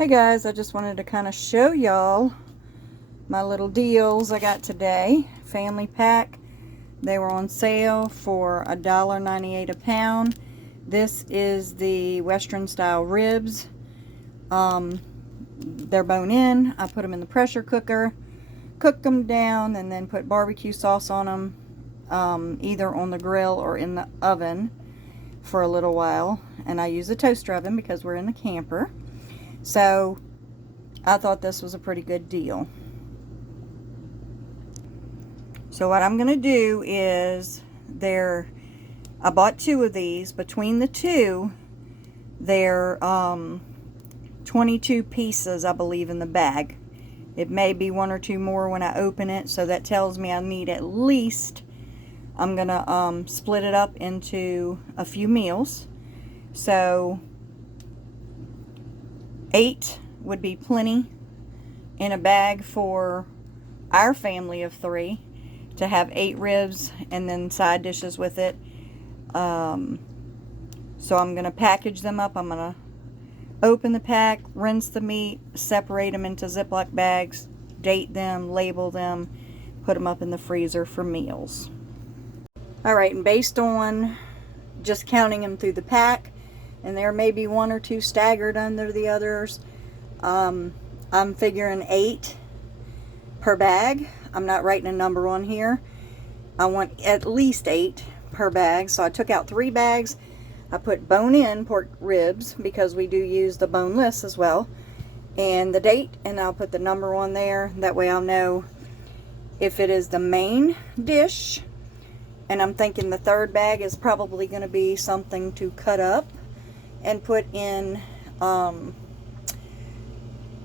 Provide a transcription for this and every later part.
Hey guys, I just wanted to kind of show y'all my little deals I got today. Family pack. They were on sale for $1.98 a pound. This is the Western style ribs. They're bone in. I put them in the pressure cooker, cook them down, and then put barbecue sauce on them, either on the grill or in the oven for a little while. And I use a toaster oven because we're in the camper. So I thought this was a pretty good deal. So what I'm going to do is I bought 2 of these. Between the 2, they're 22 pieces, I believe, in the bag. It may be 1 or 2 more when I open it, so that tells me I need at least, I'm going to split it up into a few meals. So 8 would be plenty in a bag for our family of 3 to have 8 ribs and then side dishes with it. So I'm going to package them up. I'm going to open the pack, rinse the meat, separate them into Ziploc bags, date them, label them, put them up in the freezer for meals. Alright, and based on just counting them through the pack, and there may be 1 or 2 staggered under the others, I'm figuring 8 per bag. I'm not writing a number on here. I want at least 8 per bag. So I took out 3 bags. I put bone-in pork ribs because we do use the boneless as well, and the date, and I'll put the number on there. That way I'll know if it is the main dish. And I'm thinking the 3rd bag is probably going to be something to cut up and put in,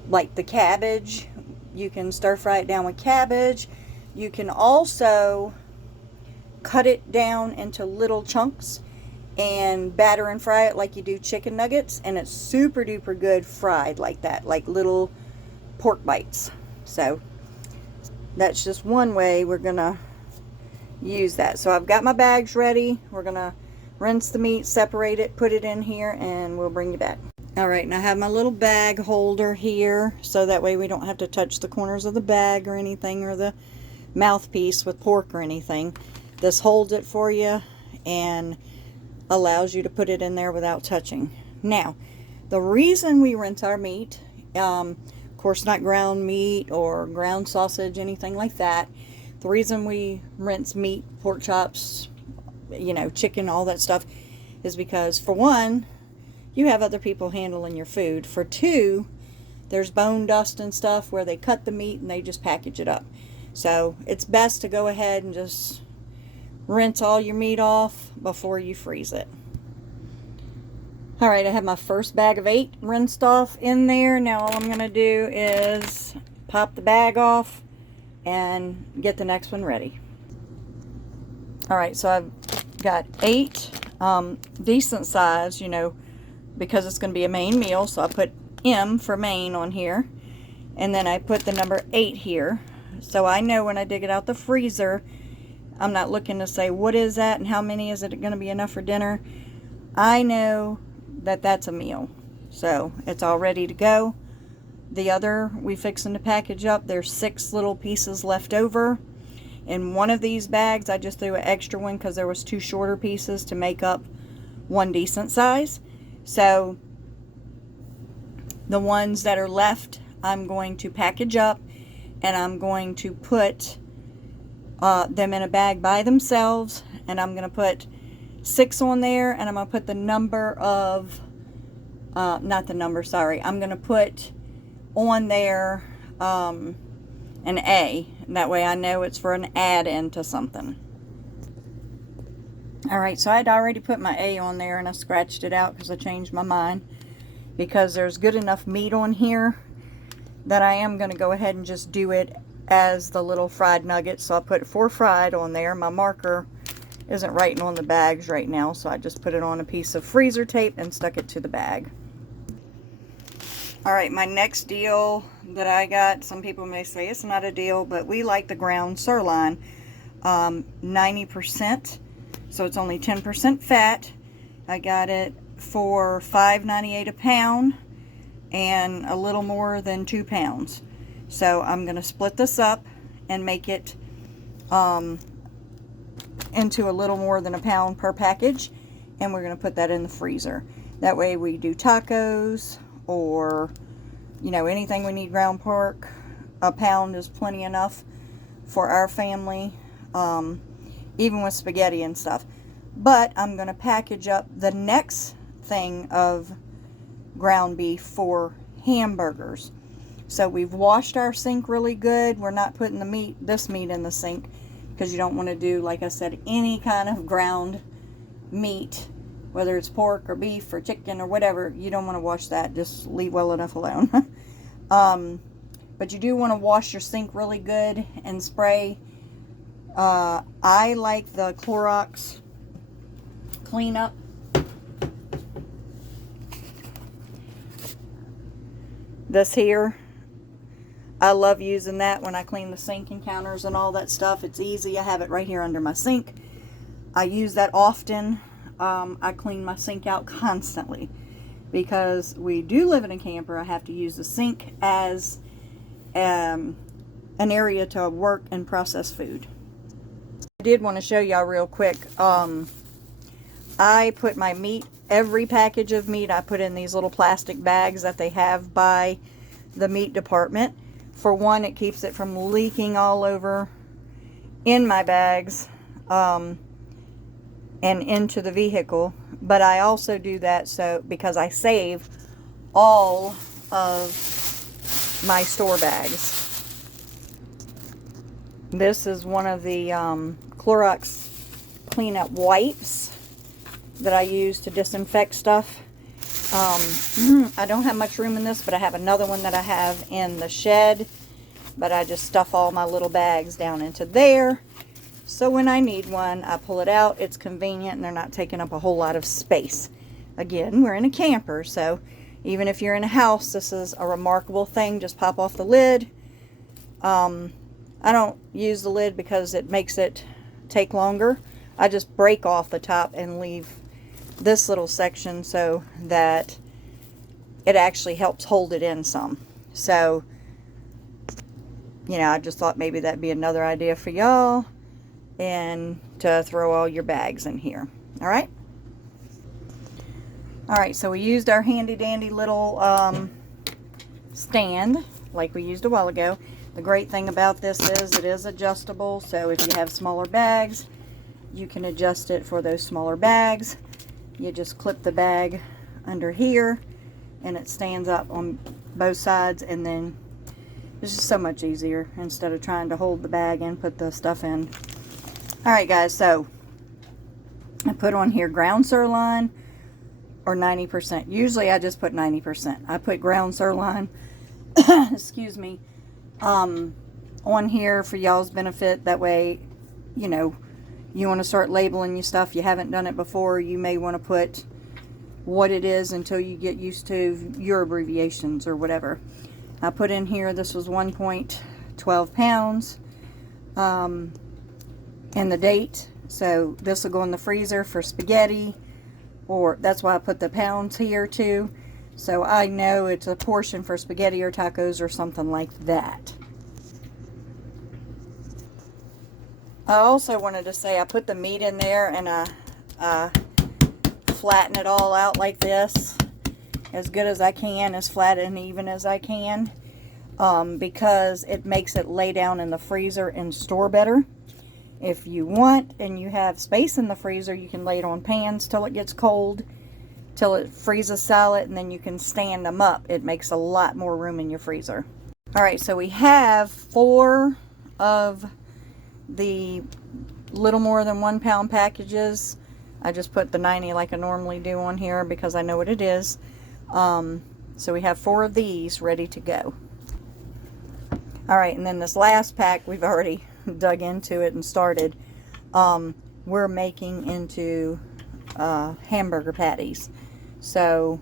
like the cabbage. You can stir fry it down with cabbage. You can also cut it down into little chunks and batter and fry it like you do chicken nuggets, and it's super duper good fried like that, like little pork bites. So that's just one way we're gonna use that. So I've got my bags ready. We're gonna rinse the meat, separate it, put it in here, and we'll bring you back. Alright, and I have my little bag holder here, so that way we don't have to touch the corners of the bag or anything, or the mouthpiece with pork or anything. This holds it for you and allows you to put it in there without touching. Now, the reason we rinse our meat, of course not ground meat or ground sausage, anything like that. The reason we rinse meat, pork chops, chicken, all that stuff, is because, for one, you have other people handling your food. For 2, there's bone dust and stuff where they cut the meat and they just package it up. So it's best to go ahead and just rinse all your meat off before you freeze it. Alright, I have my first bag of 8 rinsed off in there. Now all I'm going to do is pop the bag off and get the next one ready. Alright, so I've got 8 decent size, because it's going to be a main meal. So I put M for main on here, and then I put the number 8 here. So I know when I dig it out the freezer, I'm not looking to say what is that and how many is it going to be enough for dinner. I know that that's a meal, so it's all ready to go. The other we fixing to package up, there's 6 little pieces left over. In one of these bags, I just threw an extra one because there was 2 shorter pieces to make up one decent size. So the ones that are left, I'm going to package up, and I'm going to put them in a bag by themselves, and I'm going to put 6 on there, and I'm going to put the number of, not the number, sorry, I'm going to put on there an A, and that way I know it's for an add-in to something. Alright, so I had already put my A on there, and I scratched it out because I changed my mind, because there's good enough meat on here that I am going to go ahead and just do it as the little fried nuggets. So I put 4 fried on there. My marker isn't writing on the bags right now, so I just put it on a piece of freezer tape and stuck it to the bag. Alright, my next deal that I got, some people may say it's not a deal, but we like the ground sirloin. 90%, so it's only 10% fat. I got it for $5.98 a pound, and a little more than 2 pounds. So I'm going to split this up and make it into a little more than a pound per package, and we're going to put that in the freezer. That way we do tacos or, you know, anything we need ground pork. A pound is plenty enough for our family, even with spaghetti and stuff. But I'm going to package up the next thing of ground beef for hamburgers. So we've washed our sink really good. We're not putting this meat in the sink, because you don't want to do, like I said, any kind of ground meat, whether it's pork or beef or chicken or whatever. You don't want to wash that. Just leave well enough alone. But you do want to wash your sink really good and spray. I like the Clorox cleanup. This here, I love using that when I clean the sink and counters and all that stuff. It's easy. I have it right here under my sink. I use that often. I clean my sink out constantly because we do live in a camper. I have to use the sink as an area to work and process food. I did want to show y'all real quick. I put my meat, every package of meat, I put in these little plastic bags that they have by the meat department. For one, it keeps it from leaking all over in my bags and into the vehicle. But I also do that because I save all of my store bags. This is one of the Clorox cleanup wipes that I use to disinfect stuff. I don't have much room in this, but I have another one that I have in the shed, but I just stuff all my little bags down into there, so when I need one, I pull it out. It's convenient and they're not taking up a whole lot of space. Again, we're in a camper, so even if you're in a house, this is a remarkable thing. Just pop off the lid. I don't use the lid because it makes it take longer. I just break off the top and leave this little section so that it actually helps hold it in some. So, you know, I just thought maybe that'd be another idea for y'all, and to throw all your bags in here. All right. All right, so we used our handy dandy little stand like we used a while ago. The great thing about this is it is adjustable, so if you have smaller bags, you can adjust it for those smaller bags. You just clip the bag under here and it stands up on both sides, and then it's just so much easier instead of trying to hold the bag and put the stuff in. Alright guys, so I put on here ground sirloin or 90%. Usually I just put 90%. I put ground sirloin excuse me, on here for y'all's benefit. That way, you know, you want to start labeling your stuff, you haven't done it before, you may want to put what it is until you get used to your abbreviations or whatever. I put in here, this was 1.12 pounds, and the date. So this will go in the freezer for spaghetti, or that's why I put the pounds here too. So I know it's a portion for spaghetti or tacos or something like that. I also wanted to say I put the meat in there and I flatten it all out like this as good as I can, as flat and even as I can, because it makes it lay down in the freezer and store better. If you want and you have space in the freezer, you can lay it on pans till it gets cold, till it freezes solid, and then you can stand them up. It makes a lot more room in your freezer. Alright, so we have 4 of the little more than 1 pound packages. I just put the 90 like I normally do on here because I know what it is. So we have 4 of these ready to go. Alright, and then this last pack, we've already dug into it and started. We're making into hamburger patties. So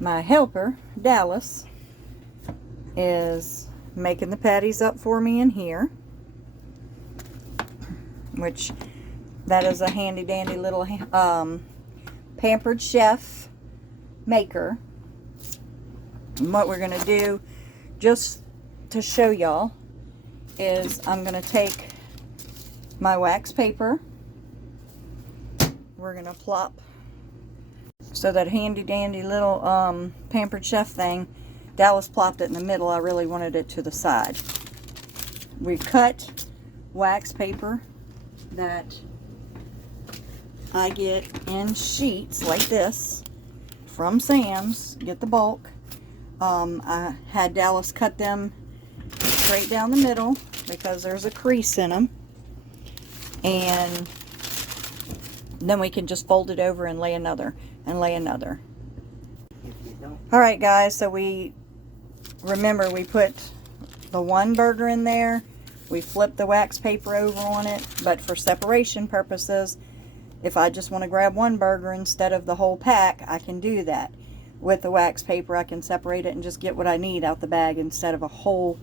my helper, Dallas, is making the patties up for me in here, which that is a handy dandy little Pampered Chef maker. And what we're going to do, just to show y'all, is I'm going to take my wax paper. We're going to plop, so that handy dandy little Pampered Chef thing, Dallas plopped it in the middle. I really wanted it to the side. We cut wax paper that I get in sheets like this from Sam's, get the bulk. I had Dallas cut them straight down the middle because there's a crease in them. And then we can just fold it over and lay another and lay another. Alright guys, so remember we put the one burger in there. We flip the wax paper over on it, but for separation purposes, if I just want to grab one burger instead of the whole pack, I can do that. With the wax paper, I can separate it and just get what I need out the bag instead of a whole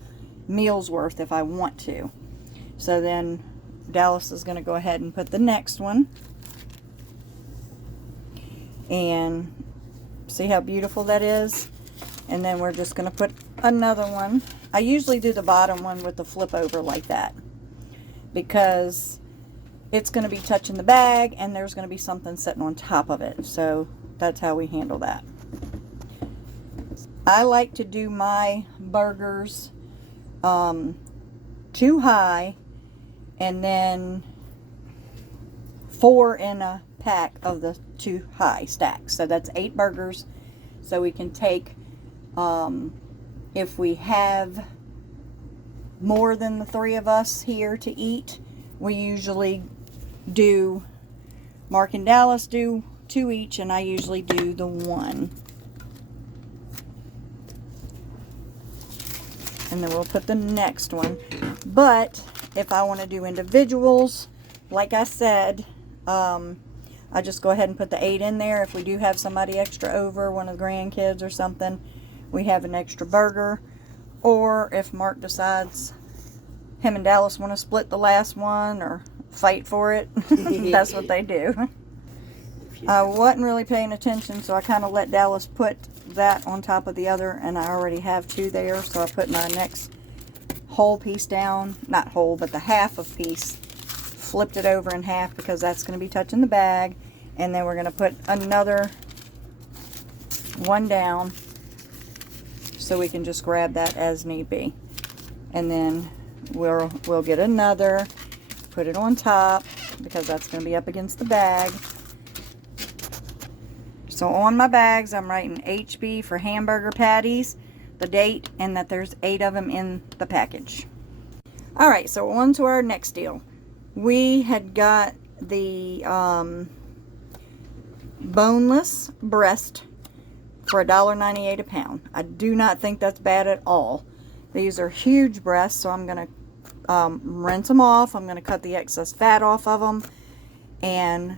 meal's worth if I want to. So then Dallas is going to go ahead and put the next one. And see how beautiful that is? And then we're just going to put another one. I usually do the bottom one with the flip over like that, because it's going to be touching the bag and there's going to be something sitting on top of it. So that's how we handle that. I like to do my burgers too high, and then 4 in a pack of the too high stacks. So that's 8 burgers. So we can take, if we have more than the 3 of us here to eat, we usually do, Mark and Dallas do 2 each, and I usually do the 1. And then we'll put the next one. But if I want to do individuals, like I said, I just go ahead and put the 8 in there. If we do have somebody extra over, one of the grandkids or something, we have an extra burger. Or if Mark decides him and Dallas want to split the last one or fight for it, that's what they do. I wasn't really paying attention, so I kind of let Dallas put that on top of the other, and I already have 2 there, so I put my next whole piece down, not whole, but the half of piece, flipped it over in half because that's going to be touching the bag, and then we're going to put another one down so we can just grab that as need be. And then we'll get another, put it on top because that's going to be up against the bag. So on my bags, I'm writing HB for hamburger patties, the date, and that there's 8 of them in the package. Alright, so on to our next deal. We had got the boneless breast for $1.98 a pound. I do not think that's bad at all. These are huge breasts, so I'm going to rinse them off. I'm going to cut the excess fat off of them and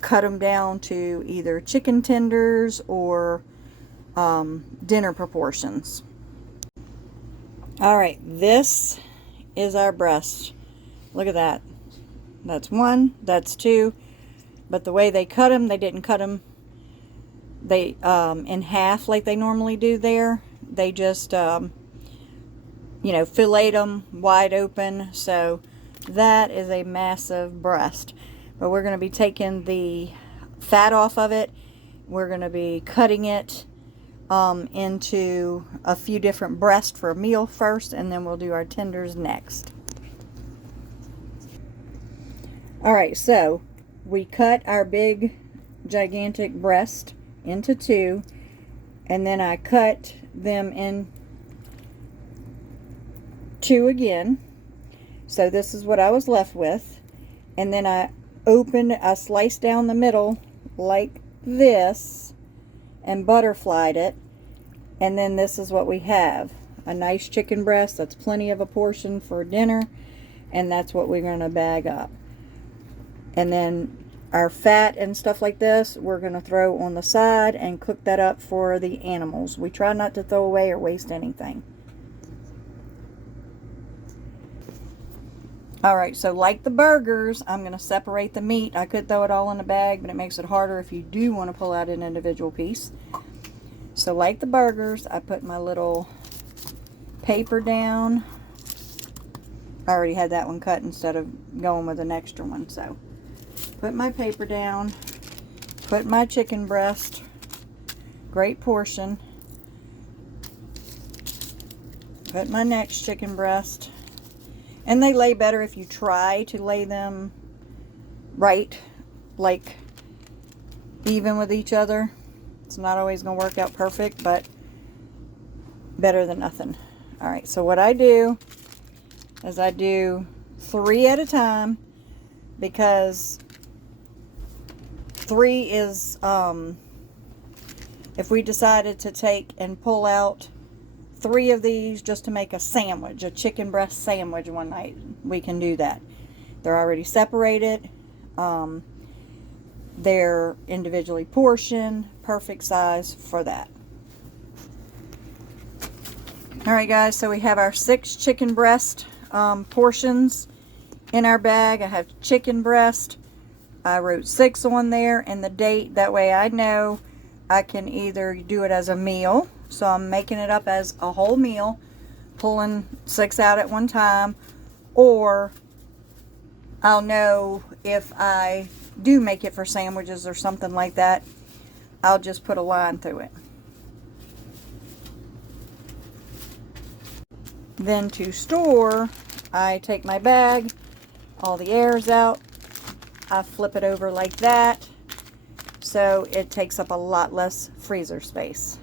cut them down to either chicken tenders or dinner proportions. Alright, this is our breast. Look at that. That's 1, that's 2. But the way they cut them, they didn't cut them in half like they normally do there. They just, you know, filleted them wide open. So that is a massive breast. But we're going to be taking the fat off of it. We're going to be cutting it into a few different breasts for a meal first, and then we'll do our tenders next. Alright, so we cut our big gigantic breast into 2, and then I cut them in 2 again. So this is what I was left with. And then I sliced down the middle like this and butterflied it, and then this is what we have. A nice chicken breast. That's plenty of a portion for dinner, and that's what we're going to bag up. And then our fat and stuff like this, we're going to throw on the side and cook that up for the animals. We try not to throw away or waste anything. Alright, so like the burgers, I'm going to separate the meat. I could throw it all in a bag, but it makes it harder if you do want to pull out an individual piece. So like the burgers, I put my little paper down. I already had that one cut instead of going with an extra one. So put my paper down, put my chicken breast, great portion, put my next chicken breast. And they lay better if you try to lay them right, like even with each other. It's not always going to work out perfect, but better than nothing. All right, so what I do is I do 3 at a time, because 3 is, if we decided to take and pull out 3 of these just to make a sandwich, a chicken breast sandwich one night, we can do that. They're already separated. They're individually portioned, perfect size for that. Alright guys, so we have our 6 chicken breast portions in our bag. I have chicken breast. I wrote 6 on there and the date. That way I know I can either do it as a meal. So I'm making it up as a whole meal, pulling 6 out at one time. Or I'll know if I do make it for sandwiches or something like that, I'll just put a line through it. Then to store, I take my bag, all the air's out, I flip it over like that, so it takes up a lot less freezer space.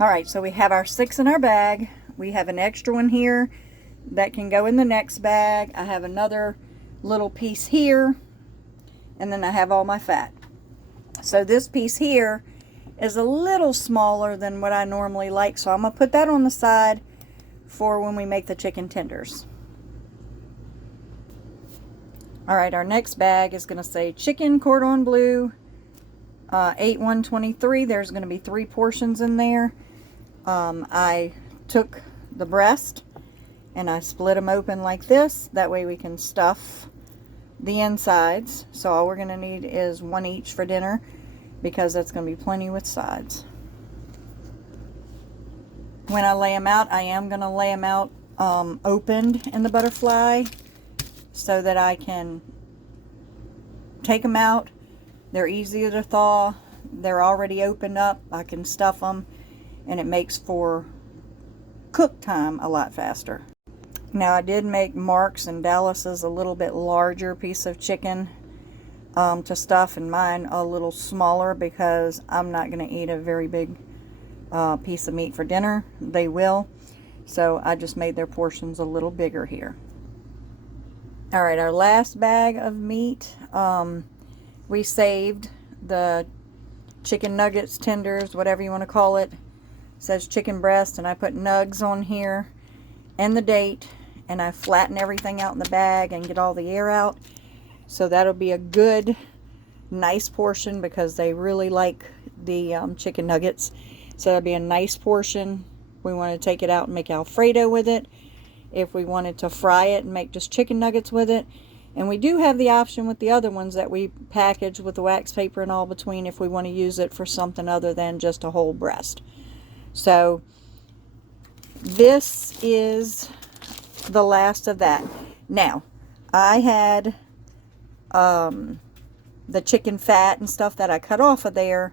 Alright, so we have our 6 in our bag. We have an extra one here that can go in the next bag. I have another little piece here, and then I have all my fat. So this piece here is a little smaller than what I normally like, so I'm going to put that on the side for when we make the chicken tenders. Alright, our next bag is going to say chicken cordon bleu 8/123. There's going to be 3 portions in there. I took the breast and I split them open like this. That way we can stuff the insides. So all we're going to need is 1 each for dinner, because that's going to be plenty with sides. When I lay them out, I am going to lay them out opened in the butterfly so that I can take them out. They're easier to thaw. They're already opened up. I can stuff them, and it makes for cook time a lot faster. Now I did make Mark's and Dallas's a little bit larger piece of chicken to stuff, and mine a little smaller because I'm not going to eat a very big piece of meat for dinner. They will. So I just made their portions a little bigger here. Alright, our last bag of meat. We saved the chicken nuggets, tenders, whatever you want to call it. It says chicken breast, and I put nugs on here and the date, and I flatten everything out in the bag and get all the air out. So that'll be a good, nice portion, because they really like the chicken nuggets. So that'll be a nice portion. We want to take it out and make Alfredo with it. If we wanted to fry it and make just chicken nuggets with it. And we do have the option with the other ones that we package with the wax paper and all between, if we want to use it for something other than just a whole breast. So this is the last of that. Now, I had the chicken fat and stuff that I cut off of there.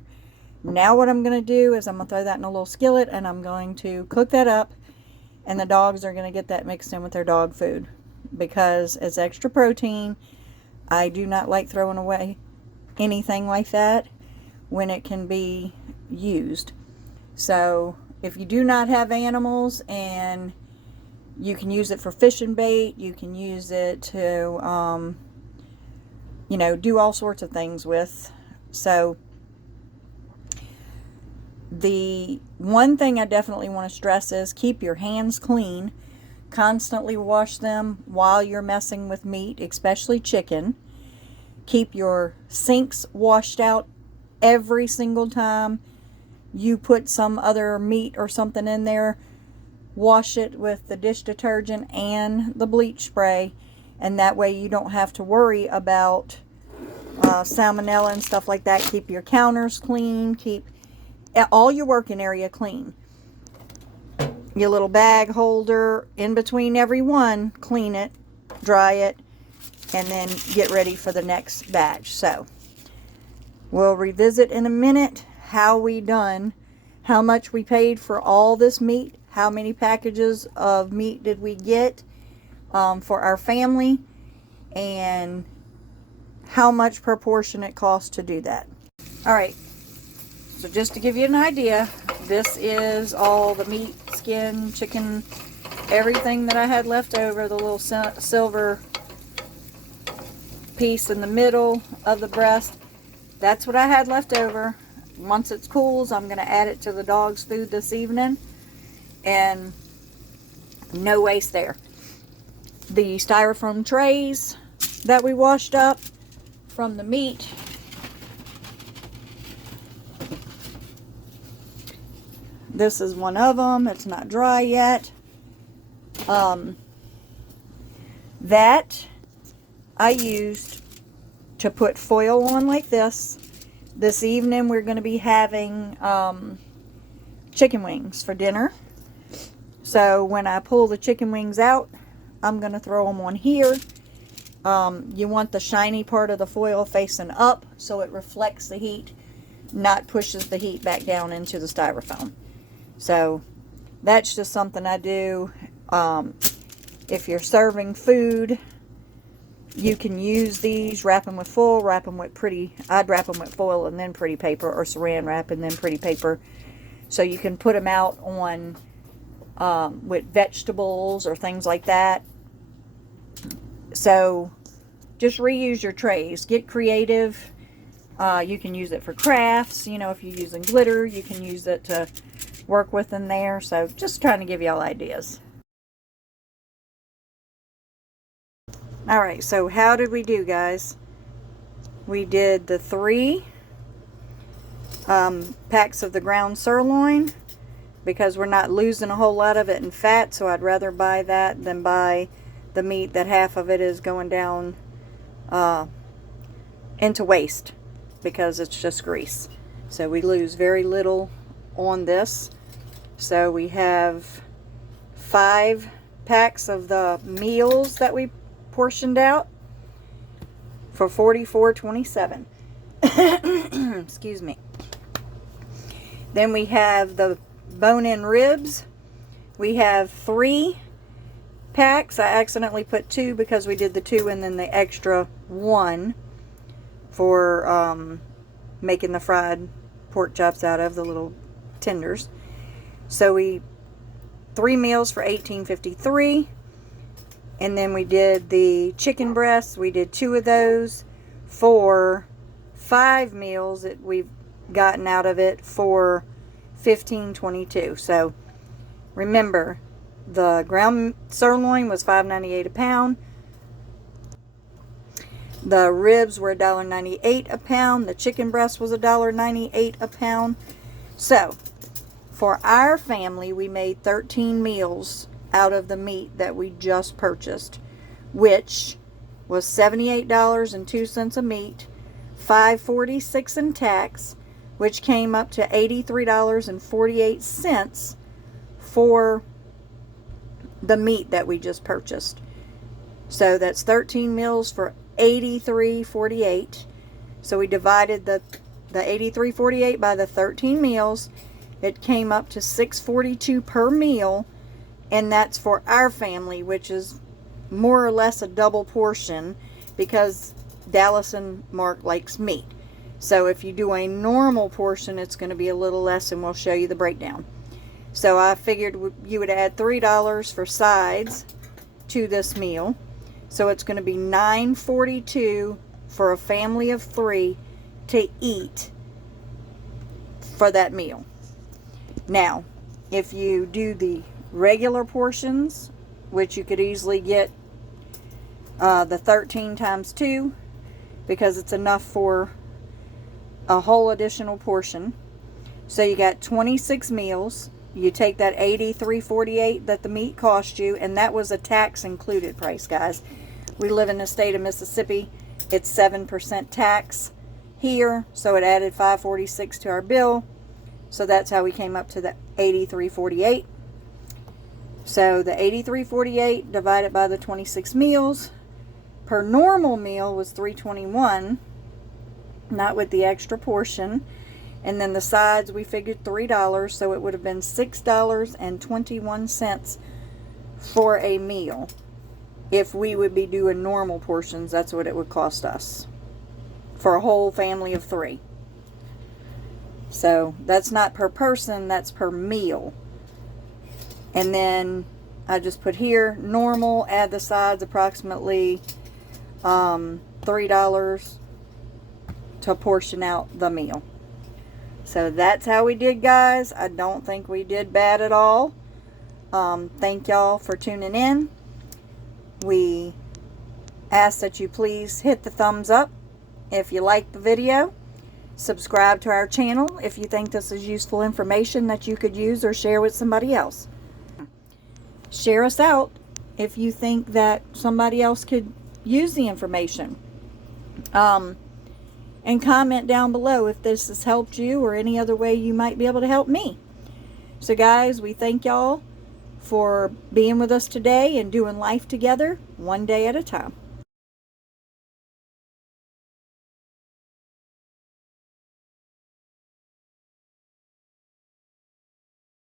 Now what I'm going to do is I'm going to throw that in a little skillet, and I'm going to cook that up, and the dogs are going to get that mixed in with their dog food, because it's extra protein. I do not like throwing away anything like that when it can be used. So if you do not have animals, and you can use it for fishing bait, you can use it to you know, do all sorts of things with. So the one thing I definitely want to stress is keep your hands clean. Constantly wash them while you're messing with meat, especially chicken. Keep your sinks washed out every single time you put some other meat or something in there. Wash it with the dish detergent and the bleach spray, and that way you don't have to worry about salmonella and stuff like that. Keep your counters clean. Keep all your working area clean. Your little bag holder in between every one, clean it, dry it, and then get ready for the next batch. So we'll revisit in a minute how we done, how much we paid for all this meat, how many packages of meat did we get for our family, and how much per portion it costs to do that. All right, so just to give you an idea, this is all the meat, skin, chicken, everything that I had left over, the little silver piece in the middle of the breast. That's what I had left over. Once it cools, I'm going to add it to the dog's food this evening, and no waste there. The styrofoam trays that we washed up from the meat, this is one of them. It's not dry yet. That I used to put foil on like this. This evening we're going to be having chicken wings for dinner. So when I pull the chicken wings out, I'm going to throw them on here. You want the shiny part of the foil facing up so it reflects the heat, not pushes the heat back down into the styrofoam. So that's just something I do. If you're serving food, you can use these, wrap them with foil, wrap them with I'd wrap them with foil and then pretty paper, or saran wrap and then pretty paper. So you can put them out on with vegetables or things like that. So just reuse your trays. Get creative. You can use it for crafts. You know, if you're using glitter, you can use it to work with in there. So just trying to give y'all ideas. All right, so how did we do, guys? We did the 3 packs of the ground sirloin, because we're not losing a whole lot of it in fat, so I'd rather buy that than buy the meat that half of it is going down into waste, because it's just grease. So we lose very little on this. So we have 5 packs of the meals that we portioned out for $44.27. Excuse me. Then we have the bone-in ribs. We have 3 packs. I accidentally put 2 because we did the 2 and then the extra 1 for making the fried pork chops out of, the little tenders. So 3 meals for $18.53. And then we did the chicken breasts. We did 2 of those for 5 meals that we've gotten out of it for $15.22. So remember, the ground sirloin was $5.98 a pound. The ribs were $1.98 a pound. The chicken breast was $1.98 a pound. So for our family, we made 13 meals out of the meat that we just purchased, which was $78.02 a meat, $5.46 in tax, which came up to $83.48 for the meat that we just purchased. So that's 13 meals for $83.48. So we divided the $83.48 by the 13 meals. It came up to $6.42 per meal. And that's for our family, which is more or less a double portion, because Dallas and Mark likes meat. So if you do a normal portion, it's going to be a little less, and we'll show you the breakdown. So I figured you would add $3 for sides to this meal. So it's going to be $9.42 for a family of 3 to eat for that meal. Now, if you do the regular portions, which you could easily get the 13 times 2, because it's enough for a whole additional portion. So you got 26 meals. You take that $83.48 that the meat cost you, and that was a tax included price, guys. We live in the state of Mississippi. It's 7% tax here, so it added $5.46 to our bill. So that's how we came up to the 83.48. So the 83.48 divided by the 26 meals per normal meal was $3.21, not with the extra portion. And then the sides, we figured $3, so it would have been $6.21 for a meal. If we would be doing normal portions, that's what it would cost us for a whole family of 3. So that's not per person, that's per meal. And then I just put here normal, add the sides, approximately $3 to portion out the meal. So that's how we did, guys. I don't think we did bad at all. Thank y'all for tuning in. We ask that you please hit the thumbs up if you like the video. Subscribe to our channel if you think this is useful information that you could use or share with somebody else. Share us out if you think that somebody else could use the information. And comment down below if this has helped you or any other way you might be able to help me. So guys, we thank y'all for being with us today and doing life together one day at a time.